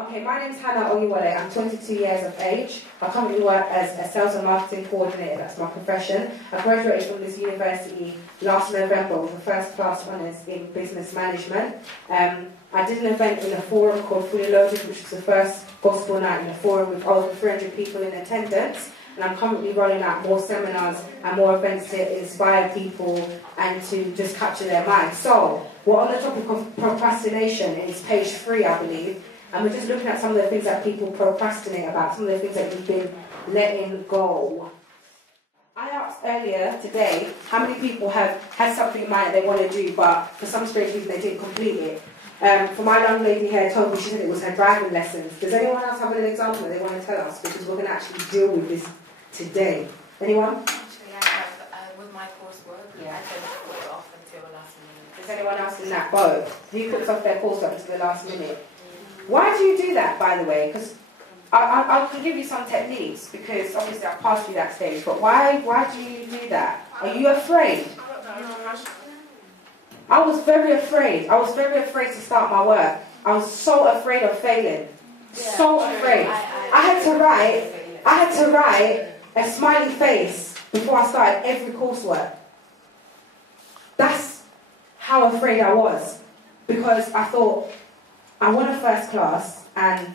Okay, my name's Hannah Oyewole. I'm 22 years of age. I currently work as a sales and marketing coordinator. That's my profession. I graduated from this university last November with a first class honours in business management. I did an event in a forum called Fully Loaded, which was the first gospel night in a forum with over 300 people in attendance. And I'm currently rolling out more seminars and more events to inspire people and to just capture their mind. So, we're on the topic of procrastination. It's page 3, I believe. And we're just looking at some of the things that people procrastinate about, some of the things that you've been letting go. I asked earlier today how many people have had something in mind that they want to do, but for some strange reason they didn't complete it. For my young lady here, Toby, she said it was her driving lessons. Does anyone else have an example that they want to tell us? Because we're going to actually deal with this today. Anyone? Actually, I have, with my coursework, I tend to put it off until the last minute. Is anyone else in that boat? Who puts off their coursework until the last minute? Why do you do that, by the way? Because I can give you some techniques, because obviously I've passed through that stage, but why do you do that? Are you afraid? I was very afraid. I was very afraid to start my work. I was so afraid of failing. So afraid. I had to write a smiley face before I started every coursework. That's how afraid I was. Because I thought, I want a first class and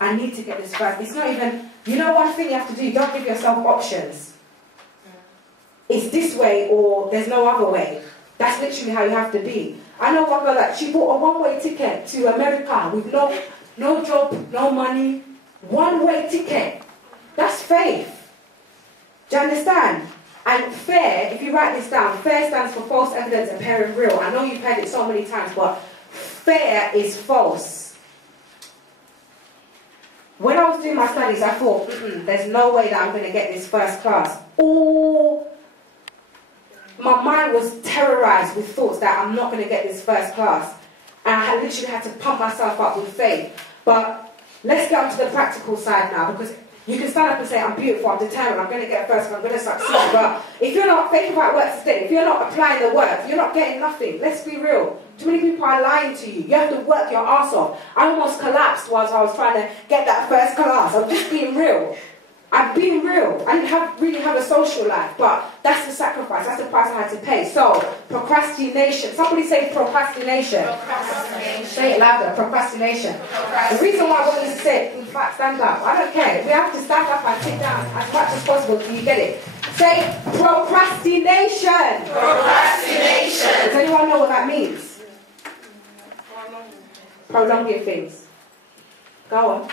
I need to get this first. It's not even, you know one thing you have to do, don't give yourself options. It's this way or there's no other way. That's literally how you have to be. I know one girl that she bought a one-way ticket to America with no job, no money, one-way ticket. That's faith. Do you understand? And fair, if you write this down, fair stands for false evidence appearing real. I know you've heard it so many times, but fair is false. When I was doing my studies, I thought, there's no way that I'm going to get this first class. Oh, my mind was terrorized with thoughts that I'm not going to get this first class. And I literally had to pump myself up with faith. But let's get on to the practical side now, because you can stand up and say, I'm beautiful, I'm determined, I'm going to get first, I'm going to succeed. But if you're not, faith without works is dead. If you're not applying the work, you're not getting nothing. Let's be real. Too many people are lying to you. You have to work your ass off. I almost collapsed whilst I was trying to get that first class. I'm just being real. I'm being real. I didn't really have a social life, but that's the sacrifice. That's the price I had to pay. So, procrastination. Somebody say procrastination. Procrastination. Say it louder. Procrastination. The reason why I want you to say it, in fact, stand up. I don't care. We have to stand up and sit down as much as possible till you get it. Say procrastination. Procrastination. Does anyone know what that means? Prolonging things. Go on.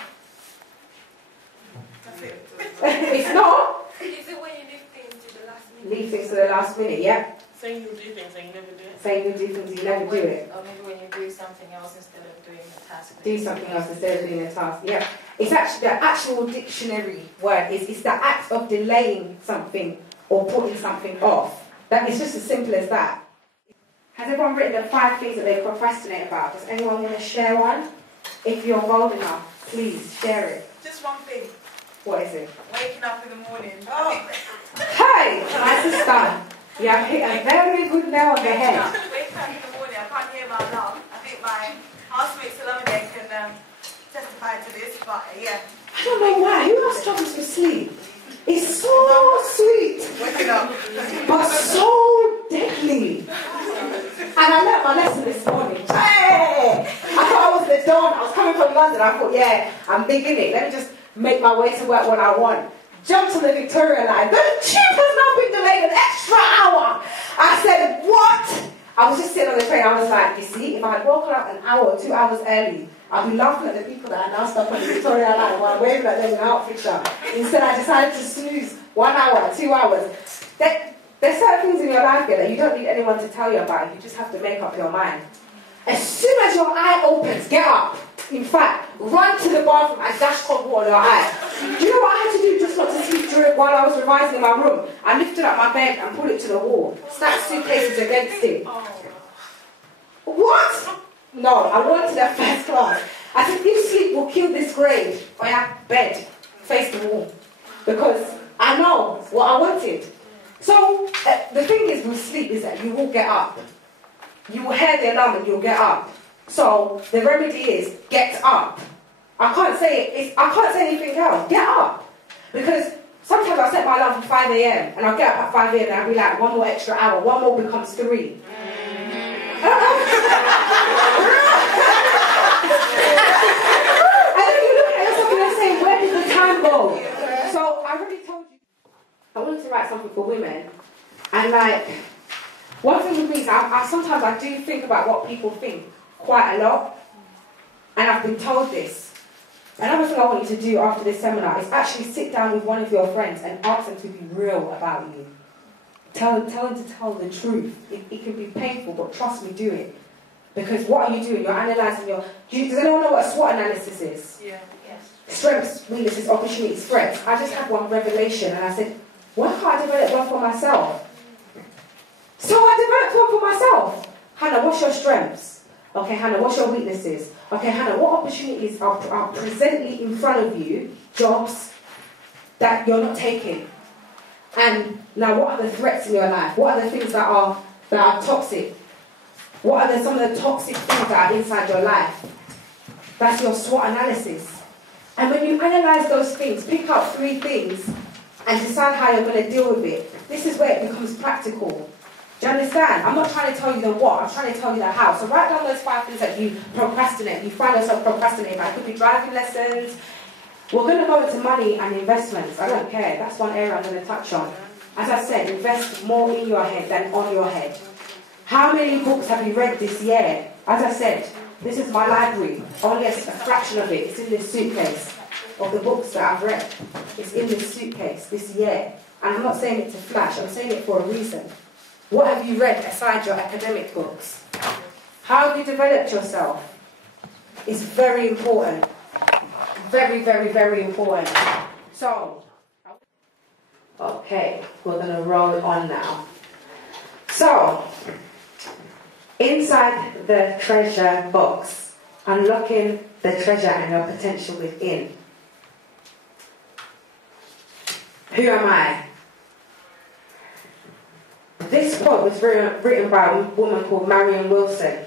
It's not. Is it when you leave things to the last minute? Leave things to the last minute, yeah? Saying you'll do things and you never do it. Saying you'll do things, you never do it. Or maybe when you do something else instead of doing the task. Do something else instead of doing a task, yeah. It's actually, the actual dictionary word is the act of delaying something or putting something off. That is just as simple as that. Has everyone written the 5 things that they procrastinate about? Does anyone want to share one? If you're bold enough, please share it. Just one thing. What is it? Waking up in the morning. Hey! My sister, you have hit a very good nail on the head. Waking up in the morning, I can't hear my alarm. I think my housemate Salome can testify to this, but yeah. I don't know why. Who else struggles with sleep? It's so sweet, Waking up. but so deadly. And I learnt my lesson this morning. Hey! I thought I was the dawn. I was coming from London. I thought, yeah, I'm big in it. Let me just make my way to work when I want. Jumped on the Victoria line. The tube has now been delayed an extra hour. I said, what? I was just sitting on the train. I was like, you see, if I had woken up an hour or 2 hours early, I'd be laughing at the people that are now stuck on the Victoria line while waving at them in outfitshire. Instead, I decided to snooze 1 hour, 2 hours. There's certain things in your life here that you don't need anyone to tell you about. You just have to make up your mind. As soon as your eye opens, get up. In fact, run to the bathroom and dash cold water in your eye. Do you know what I had to do just not to sleep during while I was revising in my room? I lifted up my bed and pulled it to the wall. Stacked suitcases against it. What? No, I wanted a first class. I said, if sleep will kill this grade, I have bed, face the wall. Because I know what I wanted. So, the thing is with sleep is that you will get up. You will hear the alarm and you'll get up. So, the remedy is, get up. I can't say anything else. Get up. Because sometimes I set my alarm for 5 a.m. and I'll get up at 5 a.m. and I'll be like, one more extra hour, one more becomes 3. And then you look at yourself and you're saying, where did the time go? So I already told you, I wanted to write something for women. And like, one thing with me is sometimes I do think about what people think quite a lot. And I've been told this. Another thing I want you to do after this seminar is actually sit down with one of your friends and ask them to be real about you. Tell them to tell the truth. It can be painful, but trust me, do it. Because what are you doing? You're analysing does anyone know what a SWOT analysis is? Yeah. Yes. Strengths, weaknesses, opportunities, threats. I just had one revelation and I said, why can't I develop one for myself? So I developed one for myself. Hannah, what's your strengths? Okay, Hannah, what's your weaknesses? Okay, Hannah, what opportunities are presently in front of you, jobs, that you're not taking? And now what are the threats in your life? What are the things that are toxic? What are some of the toxic things that are inside your life? That's your SWOT analysis. And when you analyse those things, pick out 3 things and decide how you're going to deal with it. This is where it becomes practical. Do you understand? I'm not trying to tell you the what, I'm trying to tell you the how. So write down those 5 things that you procrastinate. You find yourself procrastinating. It could be driving lessons. We're going to go into money and investments. I don't care. That's one area I'm going to touch on. As I said, invest more in your head than on your head. How many books have you read this year? As I said, this is my library. Only a fraction of it is in this suitcase of the books that I've read. It's in this suitcase this year. And I'm not saying it to flash. I'm saying it for a reason. What have you read aside your academic books? How have you developed yourself? It's very important. Very, very, very important. So, okay, we're going to roll on now. So, inside the treasure box, unlocking the treasure and your potential within. Who am I? This quote was written by a woman called Marion Wilson.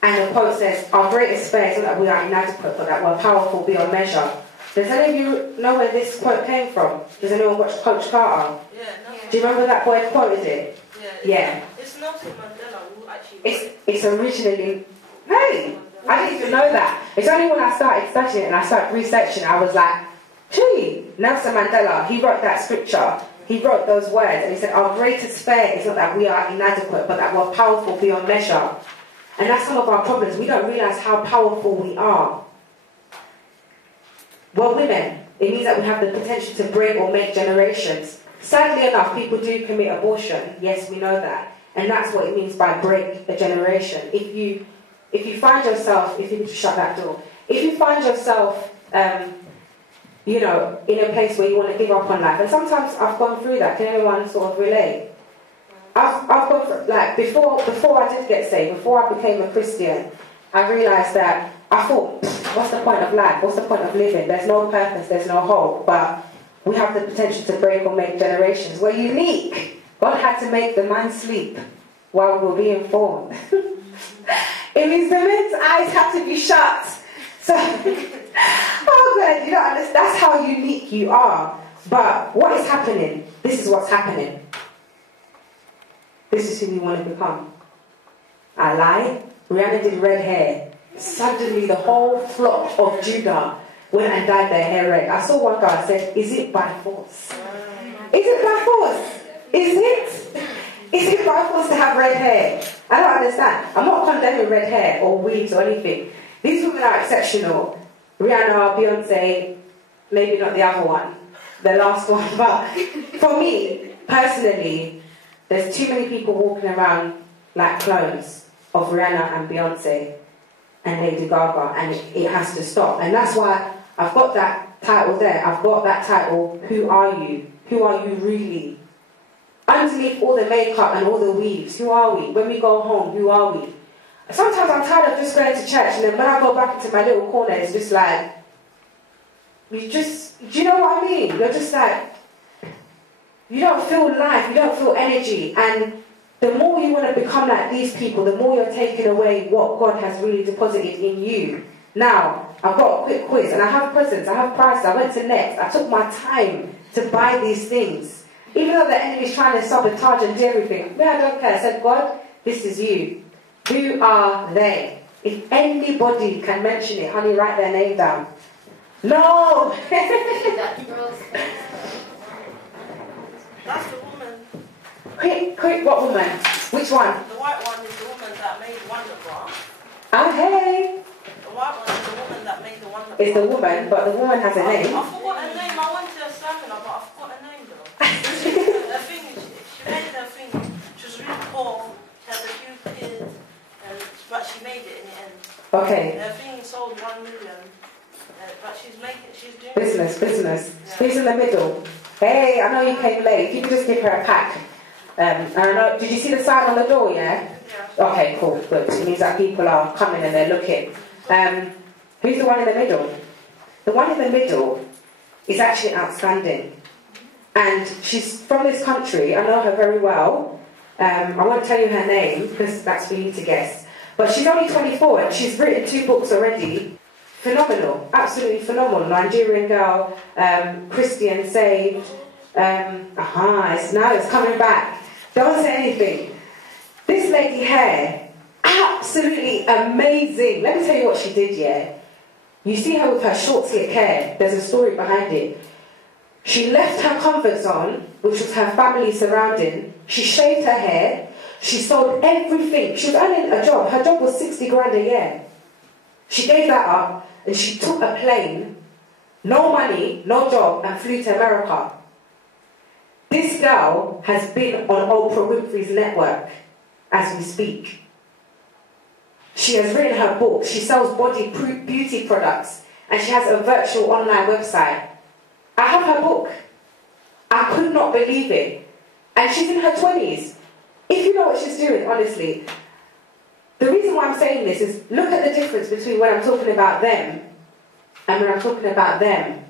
And the quote says, our greatest fear is not that we are inadequate, but that we're powerful beyond measure. Does any of you know where this quote came from? Does anyone watch Coach Carter? Yeah, no. Do you remember that boy quoted it? Yeah. It's Nelson Mandela who actually... It's originally... Hey! I didn't even know that. It's only when I started studying it and I started researching I was like, gee, Nelson Mandela, he wrote that scripture. He wrote those words and he said, our greatest fear is not that we are inadequate, but that we're powerful beyond measure. And that's some of our problems. We don't realise how powerful we are. We're women. It means that we have the potential to break or make generations. Sadly enough, people do commit abortion. Yes, we know that. And that's what it means by break a generation. If you find yourself, if you could shut that door, if you find yourself, you know, in a place where you want to give up on life, and sometimes I've gone through that. Can anyone sort of relate? I've gone through, like, before I did get saved, before I became a Christian, I realised that I thought, what's the point of life? What's the point of living? There's no purpose, there's no hope, but we have the potential to break or make generations. We're unique. God had to make the man sleep while we were being formed. It means the men's eyes have to be shut. So, oh God, you don't understand. That's how unique you are. But what is happening? This is what's happening. This is who we want to become. I lie. Rihanna did red hair. Suddenly the whole flock of Judah went and dyed their hair red. I saw one guy said, is it by force? Is it by force? Is it? Is it by force to have red hair? I don't understand. I'm not condemning red hair or wigs or anything. These women are exceptional. Rihanna, Beyonce, maybe not the other one, the last one. But for me, personally, there's too many people walking around like clones of Rihanna and Beyonce and Lady Gaga, and it has to stop. And that's why I've got that title there. I've got that title, Who Are You? Who are you really? Underneath all the makeup and all the weaves, who are we? When we go home, who are we? Sometimes I'm tired of just going to church, and then when I go back into my little corner, it's just like, do you know what I mean? You're just like, you don't feel life, you don't feel energy, and the more you want to become like these people, the more you're taking away what God has really deposited in you. Now, I've got a quick quiz, and I have presents, I have prizes. I went to Next. I took my time to buy these things. Even though the enemy's trying to sabotage and do everything, me, I don't care. I said, God, this is you. Who are they? If anybody can mention it, honey, write their name down. No! That's the woman. Quick, what woman? Which one? The white one is the woman that made Wonder Bra. Ah, hey! The white one is the woman that made the Wonder Bra. It's the woman, but the woman has a name. I forgot her name. I went to a seminar, but I forgot her name though. The thing is, she made her thing. She was really poor. She had a few kids, but she made it in the end. Okay. Her thing sold 1 million, but she's doing Business. Yeah. Who's in the middle? Hey, I know you came late. If you could just give her a pack. I don't know. Did you see the sign on the door? Yeah. Yeah. Okay, cool. Good. It means that people are coming and they're looking. Who's the one in the middle? The one in the middle is actually outstanding. And she's from this country. I know her very well. I won't tell you her name because that's for you to guess. But she's only 24 and she's written 2 books already. Phenomenal. Absolutely phenomenal. Nigerian girl. Christian saved. It's coming back. Don't say anything. This lady hair, absolutely amazing. Let me tell you what she did, yeah? You see her with her short slick hair. There's a story behind it. She left her comfort zone, which was her family surrounding. She shaved her hair. She sold everything. She was earning a job. Her job was 60 grand a year. She gave that up and she took a plane, no money, no job, and flew to America. This girl has been on Oprah Winfrey's network as we speak. She has written her book. She sells body beauty products and she has a virtual online website. I have her book. I could not believe it. And she's in her 20s. If you know what she's doing, honestly, the reason why I'm saying this is look at the difference between when I'm talking about them and when I'm talking about them.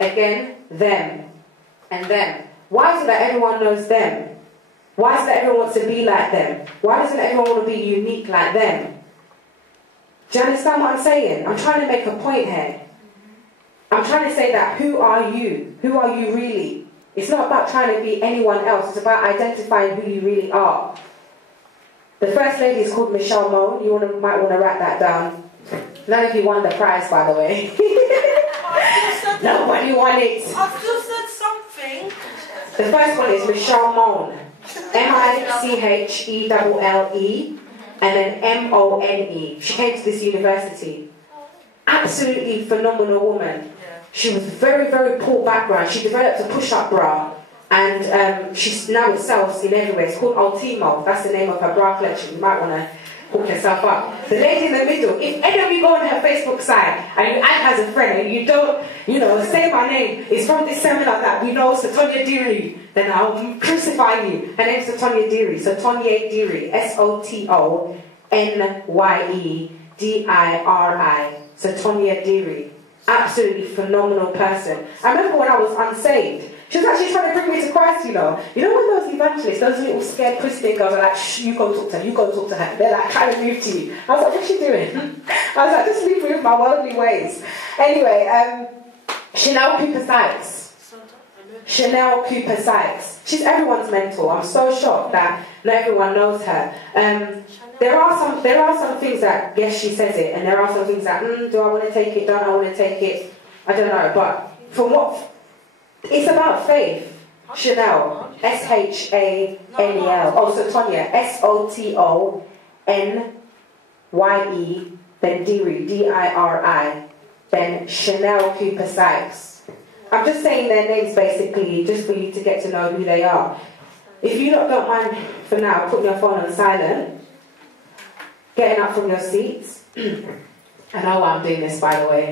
Again, them and them. Why is it that everyone knows them? Why is it that everyone wants to be like them? Why doesn't everyone want to be unique like them? Do you understand what I'm saying? I'm trying to make a point here. I'm trying to say that who are you? Who are you really? It's not about trying to be anyone else. It's about identifying who you really are. The first lady is called Michelle Mone. You might want to write that down. None of you won the prize, by the way. Nobody won it. I still said something. The first one is Michelle Mone. M-I-C-H-E-L-L-E and then M-O-N-E. She came to this university. Absolutely phenomenal woman. She was very, very poor background. She developed a push-up bra and she's now sells in everywhere. It's called Ultimo. That's the name of her bra collection. You might want to hook yourself up. The lady in the middle, if any of you go on her Facebook site and you add her as a friend and you don't, say my name, it's from this seminar that we know Sotonya Diri, then I'll crucify you. Her name's Sotonya Diri. Sotonya Diri. S-O-T-O-N-Y-E-D-I-R-I. Sotonya Diri. Absolutely phenomenal person. I remember when I was unsaved, she was actually trying to bring me to Christ, You know when those evangelists, those little scared Christian girls are like, shh, you go talk to her, you go talk to her. They're like trying to move to you. I was like, what's she doing? I was like, just leave me with my worldly ways. Anyway, Chanel Cooper Sykes. Chanel Cooper Sykes. She's everyone's mentor. I'm so shocked that not everyone knows her. There are some things that, yes, she says it, and there are some things that, do I want to take it, don't I want to take it? I don't know, but from what, it's about faith. Chanel, S-H-A-N-E-L. Oh, Sotonya, S-O-T-O-N-Y-E, then Diri, D-I-R-I, then Chanel Cooper Sykes. I'm just saying their names basically just for you to get to know who they are. If you don't mind for now putting your phone on silent, getting up from your seats. I know why I'm doing this, by the way.